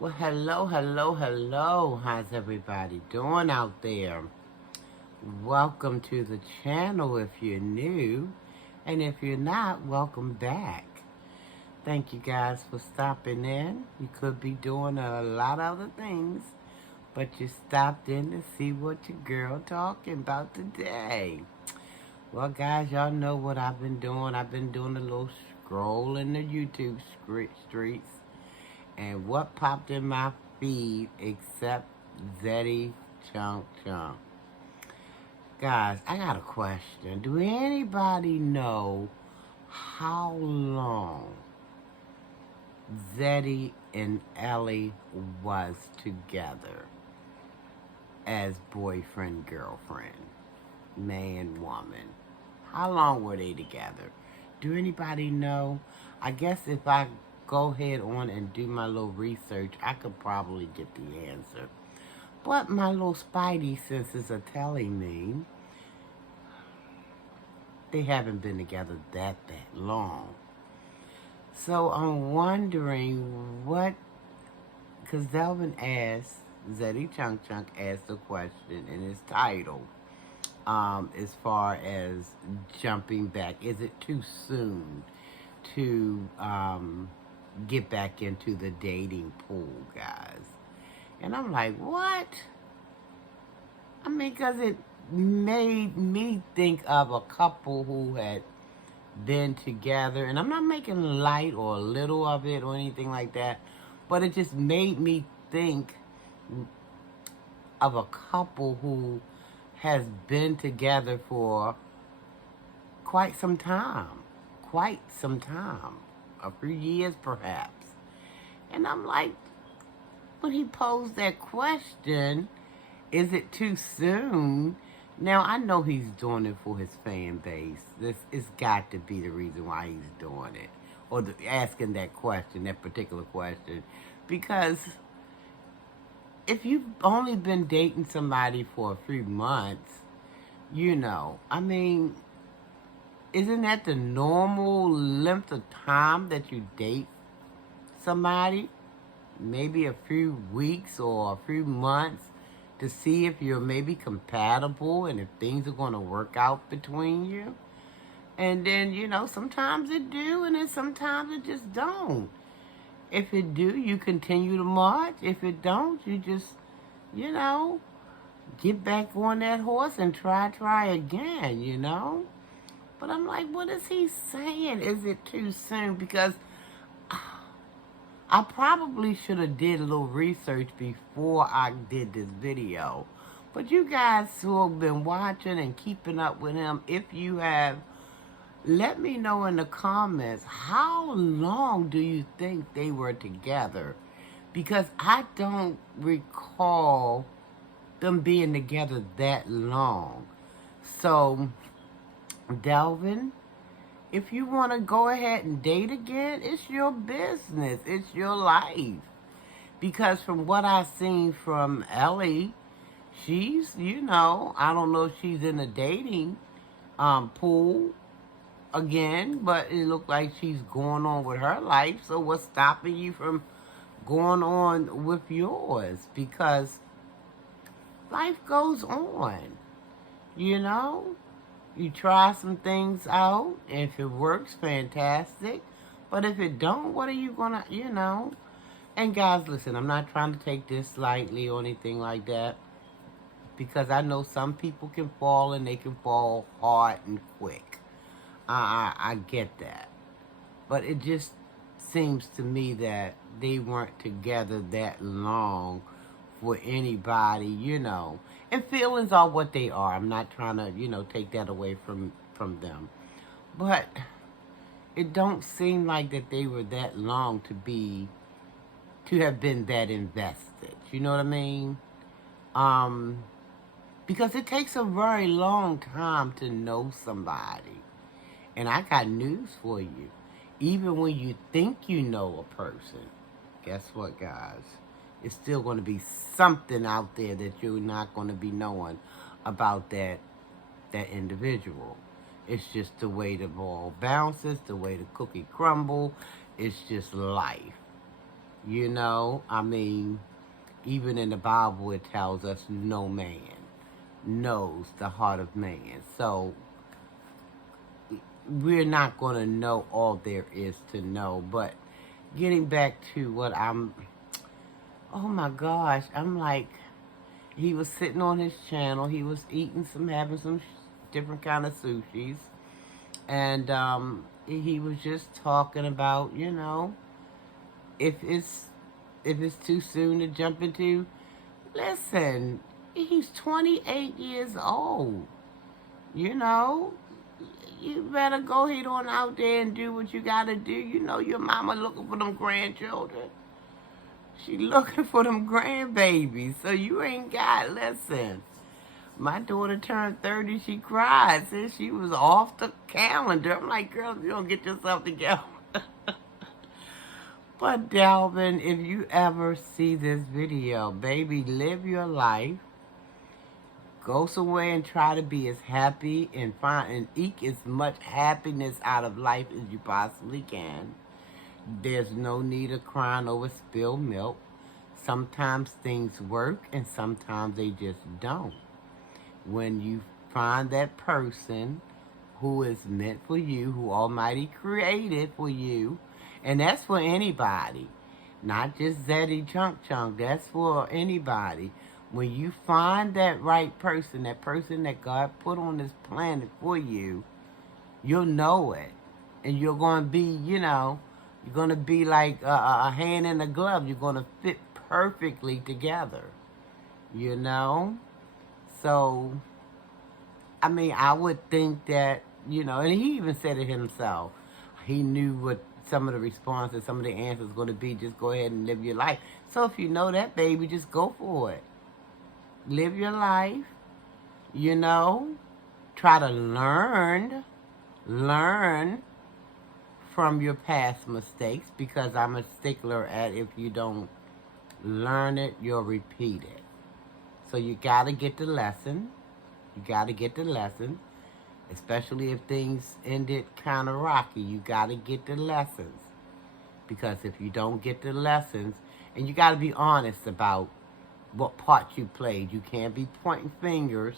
Well, hello, hello, hello. How's everybody doing out there? Welcome to the channel if you're new. And if you're not, welcome back. Thank you guys for stopping in. You could be doing a lot of other things, but you stopped in to see what your girl talking about today. Well, guys, y'all know what I've been doing. I've been doing a little scroll in the YouTube streets. And what popped in my feed except Zeddy Chunk Chunk? Guys, I got a question. Do anybody know how long Zeddy and Ellie was together as boyfriend, girlfriend, man, woman? How long were they together? Do anybody know? I guess if I go ahead on and do my little research, I could probably get the answer. But my little spidey senses are telling me they haven't been together that long. So I'm wondering what, because Delvin asked, Zeddy Chunk Chunk asked the question in his title, as far as jumping back. Is it too soon to get back into the dating pool, guys? And I'm like, what? I mean, because it made me think of a couple who had been together, and I'm not making light or little of it or anything like that, but it just made me think of a couple who has been together for quite some time. Quite some time. A few years, perhaps. And I'm like, when he posed that question, is it too soon? Now, I know he's doing it for his fan base. It's got to be the reason why he's doing it. Or asking that question, that particular question. Because if you've only been dating somebody for a few months, I mean, isn't that the normal length of time that you date somebody? Maybe a few weeks or a few months to see if you're maybe compatible and if things are going to work out between you. And then, sometimes it do and then sometimes it just don't. If it do, you continue to march. If it don't, you just, you know, get back on that horse and try again. But I'm like, what is he saying? Is it too soon? Because I probably should have did a little research before I did this video. But you guys who have been watching and keeping up with him, if you have, let me know in the comments, how long do you think they were together? Because I don't recall them being together that long. So, Delvin, if you want to go ahead and date again, it's your business. It's your life. Because from what I've seen from Ellie, she's, I don't know if she's in a dating pool again, but it looked like she's going on with her life. So what's stopping you from going on with yours? Because life goes on, you know? You try some things out. If it works, fantastic. But if it don't, what are you gonna? And guys, listen, I'm not trying to take this lightly or anything like that. Because I know some people can fall and they can fall hard and quick. I get that. But it just seems to me that they weren't together that long for anybody. And feelings are what they are. I'm not trying to, take that away from them. But it don't seem like that they were that long to have been that invested. You know what I mean? Because it takes a very long time to know somebody. And I got news for you. Even when you think you know a person, guess what, guys? It's still going to be something out there that you're not going to be knowing about that individual. It's just the way the ball bounces, the way the cookie crumble. It's just life. You know, I mean, even in the Bible it tells us no man knows the heart of man. So we're not going to know all there is to know. But getting back to what oh my gosh, I'm like, he was sitting on his channel. He was having some different kind of sushis. And he was just talking about, if it's if it's too soon to jump into. Listen, he's 28 years old. You know, you better go ahead on out there and do what you gotta do. You know your mama looking for them grandchildren. She looking for them grandbabies. So you ain't got, listen. My daughter turned 30, she cried. Said she was off the calendar. I'm like, girl, if you don't get yourself together. But Dalvin, if you ever see this video, baby, live your life. Go somewhere and try to be as happy and find and eke as much happiness out of life as you possibly can. There's no need of crying over spilled milk. Sometimes things work and sometimes they just don't. When you find that person who is meant for you, who Almighty created for you, and that's for anybody, not just Zeddy Chunk Chunk, that's for anybody. When you find that right person that God put on this planet for you, you'll know it. And you're going to be, you're going to be like a hand in a glove. You're going to fit perfectly together, you know? So, I mean, I would think that, and he even said it himself. He knew what some of the responses, some of the answers going to be. Just go ahead and live your life. So if you know that, baby, just go for it. Live your life, try to learn from your past mistakes, because I'm a stickler at if you don't learn it, you'll repeat it. So you got to get the lesson. You got to get the lesson, especially if things ended kind of rocky. You got to get the lessons, because if you don't get the lessons, and you got to be honest about what part you played. You can't be pointing fingers,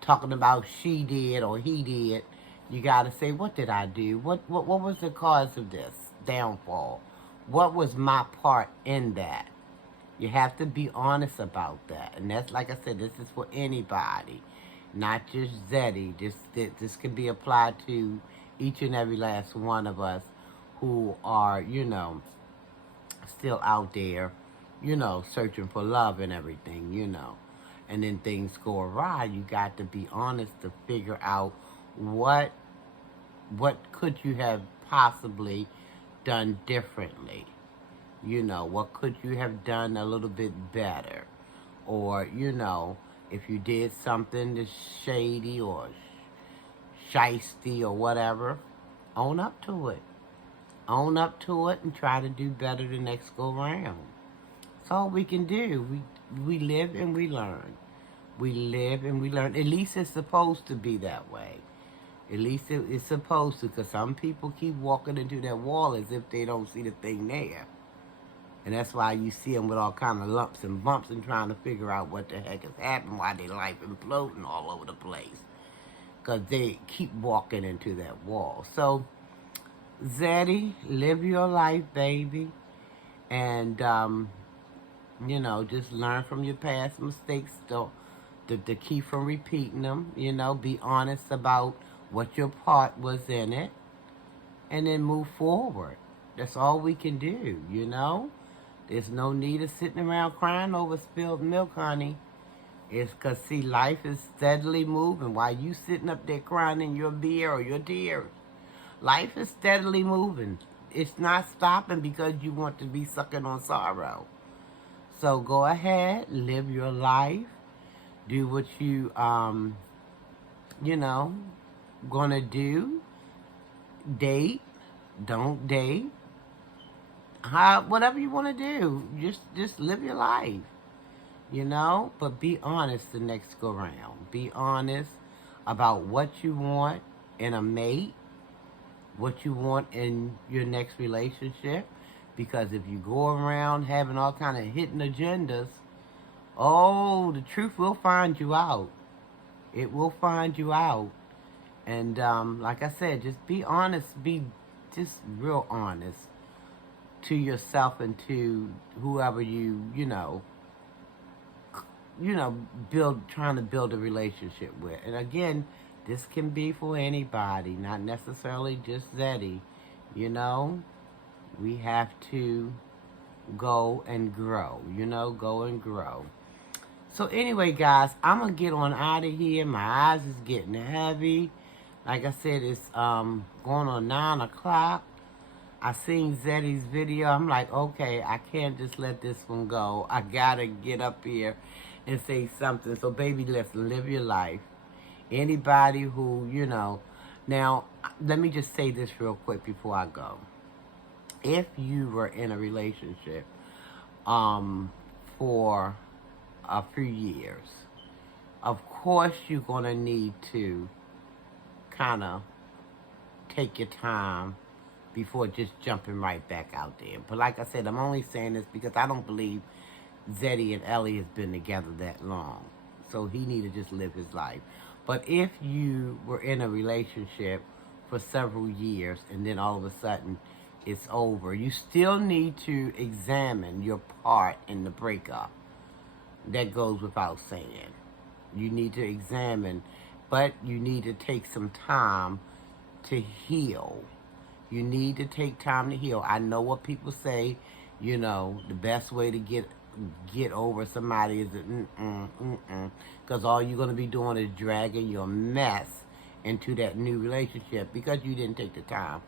talking about she did or he did. You got to say, what did I do? What was the cause of this downfall? What was my part in that? You have to be honest about that. And that's, like I said, this is for anybody, not just Zeddy. This can be applied to each and every last one of us who are, still out there, searching for love and everything. And then things go awry. You got to be honest to figure out what could you have possibly done differently. What could you have done a little bit better? Or, if you did something that's shady or shisty or whatever, own up to it. Own up to it and try to do better the next go round. That's all we can do. We live and we learn. We live and we learn. At least it's supposed to be that way. At least it's supposed to, because some people keep walking into that wall as if they don't see the thing there. And that's why you see them with all kind of lumps and bumps and trying to figure out what the heck has happened, why their life imploding all over the place. Because they keep walking into that wall. So, Zeddy, live your life, baby. And, just learn from your past mistakes. To keep from repeating them. Be honest about what your part was in it. And then move forward. That's all we can do, There's no need of sitting around crying over spilled milk, honey. It's because, see, life is steadily moving. While you sitting up there crying in your beer or your tears, life is steadily moving. It's not stopping because you want to be sucking on sorrow. So go ahead, live your life. Do what you, gonna do. Date. Don't date. Whatever you want to do. Just live your life. But be honest the next go round. Be honest about what you want in a mate, what you want in your next relationship. Because if you go around having all kind of hidden agendas, oh, the truth will find you out. It will find you out. And like I said, just be honest. Be just real honest to yourself and to whoever trying to build a relationship with. And again, this can be for anybody, not necessarily just Zeddy. You know, we have to go and grow. Go and grow. So anyway, guys, I'm gonna get on out of here. My eyes is getting heavy. Like I said, it's going on 9 o'clock. I seen Zeddy's video. I'm like, okay, I can't just let this one go. I gotta get up here and say something. So baby, listen, live your life. Anybody who, now let me just say this real quick before I go. If you were in a relationship for a few years, of course you're gonna need to kind of take your time before just jumping right back out there. But like I said, I'm only saying this because I don't believe Zeddy and Ellie has been together that long. So he need to just live his life. But if you were in a relationship for several years and then all of a sudden it's over, you still need to examine your part in the breakup. That goes without saying. You need to examine, but you need to take some time to heal. You need to take time to heal. I know what people say, the best way to get over somebody is because all you're going to be doing is dragging your mess into that new relationship because you didn't take the time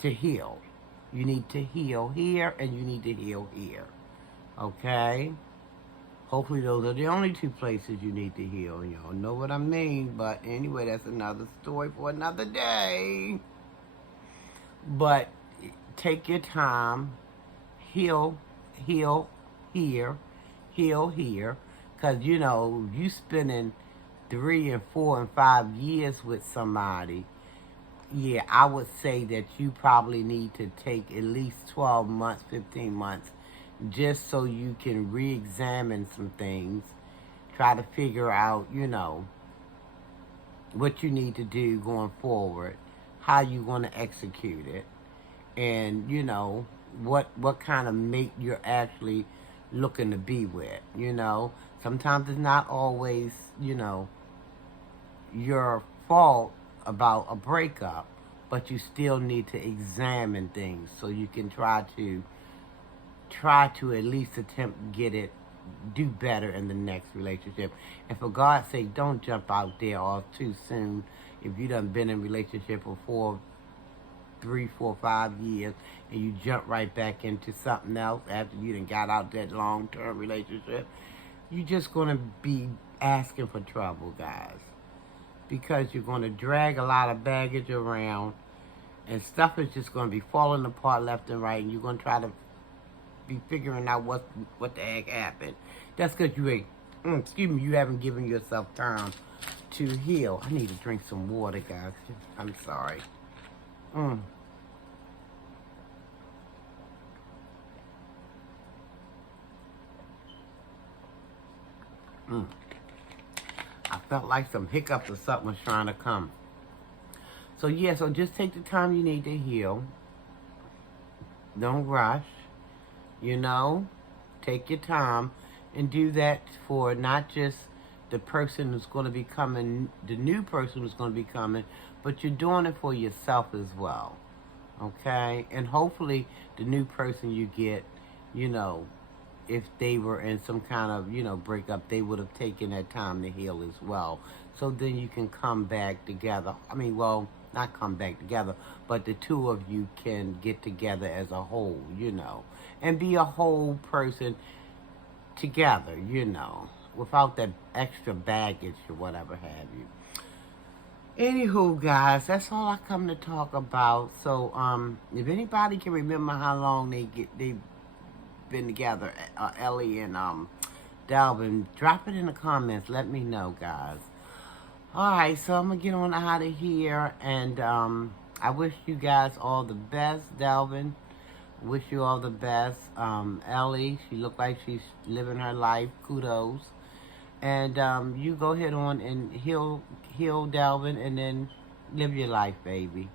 to heal. You need to heal here and you need to heal here. Okay? Hopefully those are the only two places you need to heal. Y'all know what I mean. But anyway, that's another story for another day. But take your time. Heal here. Heal here. Because, you spending 3 and 4 and 5 years with somebody, yeah, I would say that you probably need to take at least 12 months, 15 months, just so you can re-examine some things, try to figure out, what you need to do going forward, how you want to execute it, and, what kind of mate you're actually looking to be with, Sometimes it's not always, your fault about a breakup, but you still need to examine things so you can try to at least attempt to do better in the next relationship. And for God's sake, don't jump out there all too soon. If you done been in a relationship for 3, 4, 5 years, and you jump right back into something else after you done got out that long-term relationship, you're just going to be asking for trouble, guys. Because you're going to drag a lot of baggage around, and stuff is just going to be falling apart left and right, and you're going to try to be figuring out what the heck happened. That's because you you haven't given yourself time to heal. I need to drink some water, guys. I'm sorry. I felt like some hiccups or something was trying to come. So yeah, so just take the time you need to heal. Don't rush. Take your time and do that for not just the person who's going to be coming, the new person who's going to be coming, but you're doing it for yourself as well. Okay? And hopefully the new person you get, if they were in some kind of, breakup, they would have taken that time to heal as well. So then you can come back together. Not come back together, but the two of you can get together as a whole, and be a whole person together, without that extra baggage or whatever have you. Anywho, guys, that's all I come to talk about. So, if anybody can remember how long they've been together, Ellie and Dalvin, drop it in the comments. Let me know, guys. Alright, so I'm going to get on out of here, and I wish you guys all the best, Dalvin. Wish you all the best. Ellie, she looked like she's living her life. Kudos. And you go ahead on and heal Delvin, and then live your life, baby.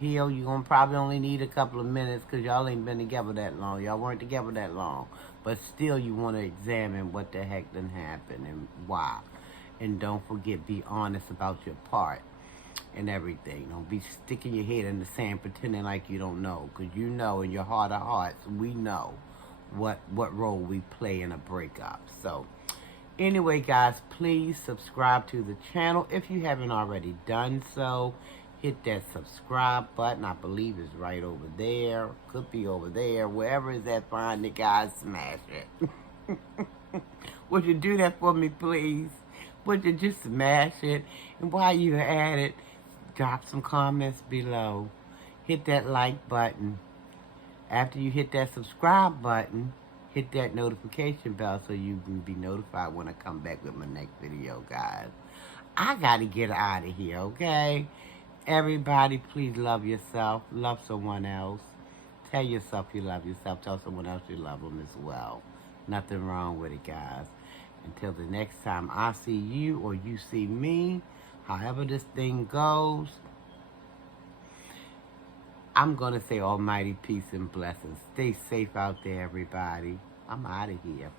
Heal. You're going to probably only need a couple of minutes because y'all ain't been together that long. Y'all weren't together that long. But still, you want to examine what the heck done happened and why. And don't forget, be honest about your part and everything. Don't be sticking your head in the sand pretending like you don't know. Because you know in your heart of hearts, we know what role we play in a breakup. So, anyway, guys, please subscribe to the channel if you haven't already done so. Hit that subscribe button. I believe it's right over there. Could be over there. Wherever it's at, find it, guys. Smash it. Would you do that for me, please? Would you just smash it? And while you're at it, drop some comments below. Hit that like button. After you hit that subscribe button, hit that notification bell so you can be notified when I come back with my next video, guys. I gotta get out of here, okay? Everybody, please love yourself. Love someone else. Tell yourself you love yourself. Tell someone else you love them as well. Nothing wrong with it, guys. Until the next time I see you or you see me, however this thing goes, I'm going to say almighty peace and blessings. Stay safe out there, everybody. I'm out of here.